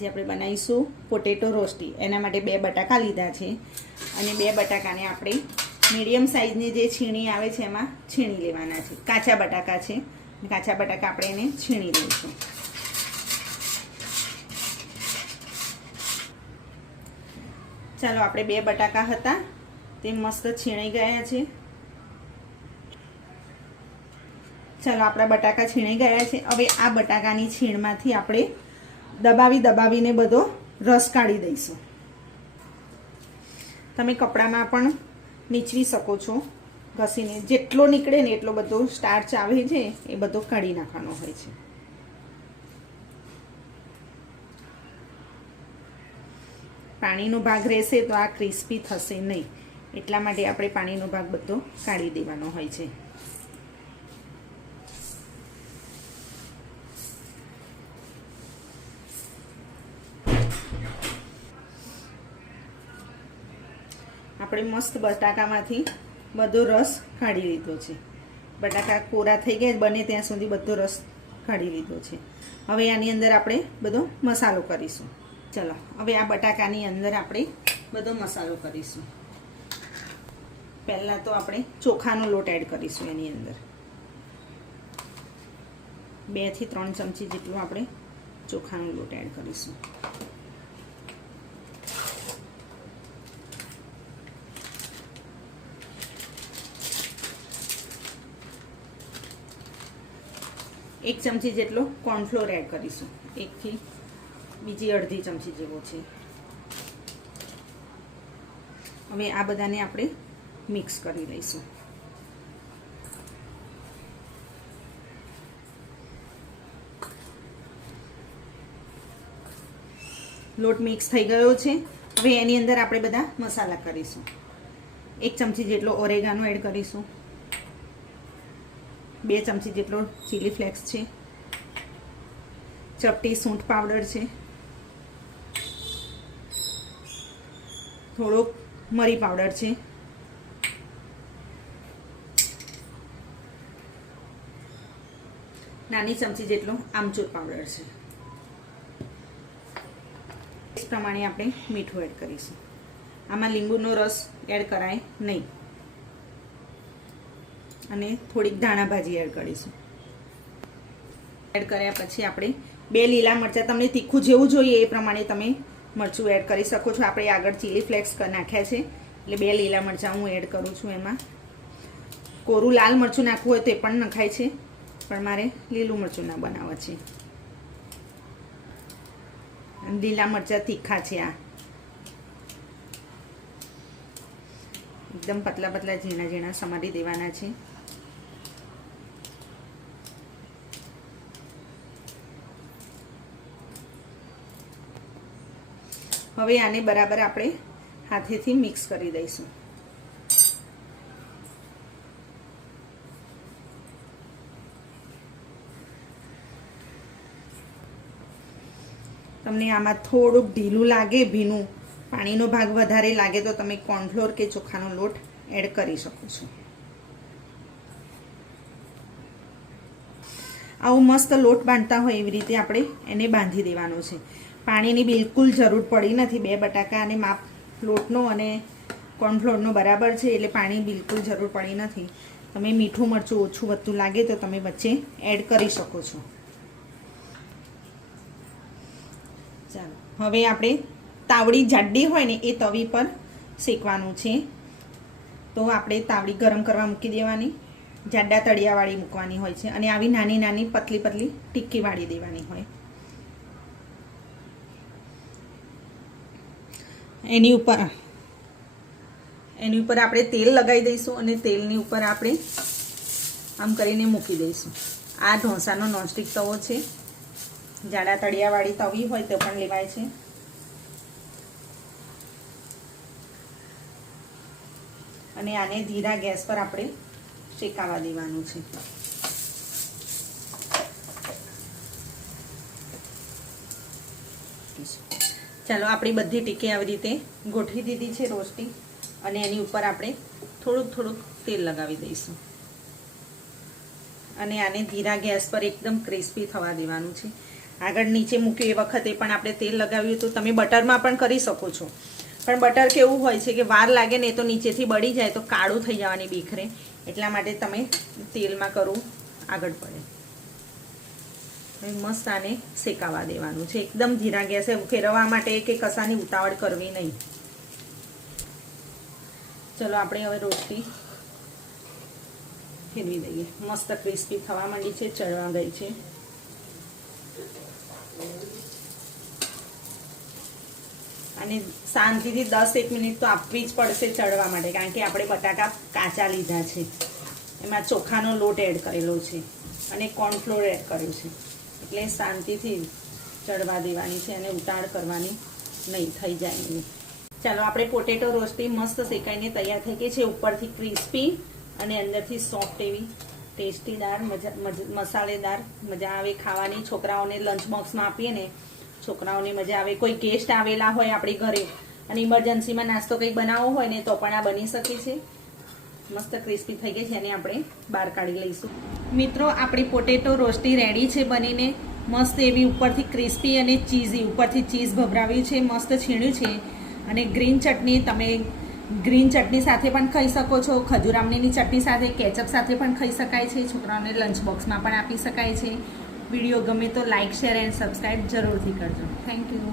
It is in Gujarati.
આજે આપણે બનાવીશું પોટેટો રોસ્ટી. એના માટે 2 બટાકા લીધા છે અને 2 બટાકાને આપણે મીડિયમ સાઇઝની જે છીણી આવે છે એમાં છીણી લેવાના છે. કાચા બટાકા છે, કાચા બટાકા આપણે એને છીણી લઈશું. ચાલો, આપણે 2 બટાકા હતા તે મસ્ત છીણાઈ ગયા છે. ચાલો, આપણા બટાકા છીણાઈ ગયા છે. હવે આ બટાકાની છીણમાંથી આપણે દબાવીને બધો રસ કાઢી દઈશું. તમે કપડામાં પણ નીચવી શકો છો ઘસીને. જેટલો નીકળે ને એટલો બધો સ્ટાર્ચ આવે છે એ બધો કાઢી નાખવાનો હોય છે. પાણીનો ભાગ રહેશે તો આ ક્રિસ્પી થશે નહીં, એટલા માટે આપણે પાણીનો ભાગ બધો કાઢી દેવાનો હોય છે. આપણે મસ્ત બટાકામાંથી બધો રસ કાઢી લીધો છે. બટાકા કોરા થઈ ગયા, બને ત્યાં સુધી બધો રસ કાઢી લીધો છે. હવે આની અંદર આપણે બધો મસાલો કરીશું. ચલો, હવે આ બટાકાની અંદર આપણે બધો મસાલો કરીશું. પહેલાં તો આપણે ચોખાનો લોટ એડ કરીશું. એની અંદર 2 થી 3 ચમચી જેટલો આપણે ચોખાનો લોટ એડ કરીશું. એક ચમચી જેટલો કોર્નફ્લોર એડ કરીશું. 1 થી બીજી અડધી ચમચી જેવો છે. હવે આ બધાને આપણે મિક્સ કરી લઈશું. લોટ મિક્સ થઈ ગયો છે. હવે એની અંદર આપણે બધા મસાલા કરીશું. 1 ચમચી જેટલો ઓરેગાનો એડ કરીશું. 2 ચમચી જેટલો ચીલી ફ્લેક્સ છે. ચપટી સૂંઠ પાવડર છે. થોડોક મરી પાવડર છે. નાની ચમચી જેટલો આમચૂર પાવડર છે. ਇਸ પ્રમાણે આપણે મીઠું એડ કરીશું. આમાં લીંબુનો રસ એડ કરાય નહીં. અને થોડીક ધાણા ભાજી એડ કરીશું. એડ કર્યા પછી આપણે 2 લીલા મરચાં, તમને તીખું જેવું જોઈએ એ પ્રમાણે તમે મરચું એડ કરી શકો છો. આપણે આગળ ચીલી ફ્લેક્સ નાખ્યા છે એટલે 2 લીલા મરચાં હું એડ કરું છું. એમાં કોરું લાલ મરચું નાખવું હોય તો એ પણ નખાય છે, પણ મારે લીલું મરચું ના બનાવવા છે. લીલા મરચાં તીખા છે. આ એકદમ પતલા પતલા ઝીણા ઝીણા સમારી દેવાના છે. હવે આને બરાબર આપણે હાથેથી મિક્સ કરી દઈશું. તમને આમાં થોડુંક ઢીલું લાગે, ભીનું પાણીનો ભાગ વધારે લાગે તો તમે કોર્નફ્લોર કે ચોખાનો લોટ એડ કરી શકો છો. આવું મસ્ત લોટ બાંધતા હોય એવી રીતે આપણે એને બાંધી દેવાનો છે. પાણીની બિલકુલ જરૂર પડી નથી. 2 બટાકા અને માપ લોટનો અને કોર્નફ્લોરનો બરાબર છે એટલે પાણી બિલકુલ જરૂર પડી નથી. તમે મીઠું મરચું ઓછું વધતું લાગે તો તમે વચ્ચે એડ કરી શકો છો. ચાલો, હવે આપણે તાવડી જાડી હોય ને એ તવી પર શેકવાનું છે. તો આપણે તાવડી ગરમ કરવા મૂકી દેવાની. જાડા તળિયાવાળી મૂકવાની હોય છે અને આવી નાની નાની પતલી પતલી ટિક્કી વાળી દેવાની હોય. એની ઉપર આપણે તેલ લગાવી દઈશું અને તેલની ઉપર આપણે આમ કરીને મૂકી દઈશું. આ ઢોસાનો નોનસ્ટિક તવો છે. જાડા તળિયાવાળી તવી હોય તો પણ લેવાય છે. અને આને ધીરા ગેસ પર આપણે શેકાવા દેવાનું છે. ચાલો, આપણી બધી ટીકી આવી રીતે ગોઠવી દીધી છે રોસ્ટી, અને એની ઉપર આપણે થોડુંક તેલ લગાવી દઈશું. અને આને ધીરા ગેસ પર એકદમ ક્રિસ્પી થવા દેવાનું છે. આગળ નીચે મૂક્યું એ વખતે પણ આપણે તેલ લગાવ્યું હતું. તમે બટરમાં પણ કરી શકો છો, પણ બટર કેવું હોય છે કે વાર લાગે ને તો નીચેથી બળી જાય તો કાળું થઈ જવાની બીક રહે, એટલા માટે તમે તેલમાં કરવું આગળ પડે. મસ્ત આને શેકાવા દેવાનું છે, એકદમ ધીરા ગેસે ફેરવવા માટે કે કસાની ઉતાવળ કરવી નહીં. ચલો આપણે હવે રોટલી ફેરવી દઈએ. મસ્ત ક્રિસ્પી થવા માંડી છે, ચડવા ગઈ છે. અને શાંતિથી 10-1 મિનિટ તો આપવી જ પડશે ચડવા માટે, કારણ કે આપણે બટાકા કાચા લીધા છે, એમાં ચોખાનો લોટ એડ કરેલો છે અને કોર્નફ્લોર એડ કર્યું છે, એટલે શાંતિથી ચડવા દેવાની છે અને ઉતાળ કરવાની નહીં, થઈ જાય નહીં. ચાલો આપણે પોટેટો રોસ્ટી મસ્ત શેકાઈને તૈયાર થઈ ગઈ છે, ઉપરથી ક્રિસ્પી અને અંદરથી સોફ્ટ એવી ટેસ્ટીદાર મસાલેદાર, મજા આવે ખાવાની. છોકરાઓને લંચ બોક્સમાં આપીએ ને, છોકરાઓને મજા આવે. કોઈ ગેસ્ટ આવેલા હોય આપણી ઘરે અને ઇમરજન્સીમાં નાસ્તો કંઈક બનાવવો હોય ને તો પણ આ બની શકે છે. મસ્ત ક્રિસ્પી થઈ ગઈ છે અને આપણે બહાર કાઢી લઈશું. મિત્રો આપણી પોટેટો રોસ્ટી રેડી છે બનીને, મસ્ત એવી ઉપરથી ક્રિસ્પી અને ચીઝી, ઉપરથી ચીઝ ભભરાવ્યું છે, મસ્ત છીણ્યું છે. અને ગ્રીન ચટણી તમે ગ્રીન ચટણી સાથે પણ ખાઈ શકો છો, ખજૂર આમલીની ચટણી સાથે, કેચઅપ સાથે પણ ખાઈ શકાય છે. છોકરાઓને લંચ બોક્સમાં પણ આપી શકાય છે. વિડીયો ગમે તો લાઇક, શેર એન્ડ સબસ્ક્રાઈબ જરૂરથી કરજો. Thank you.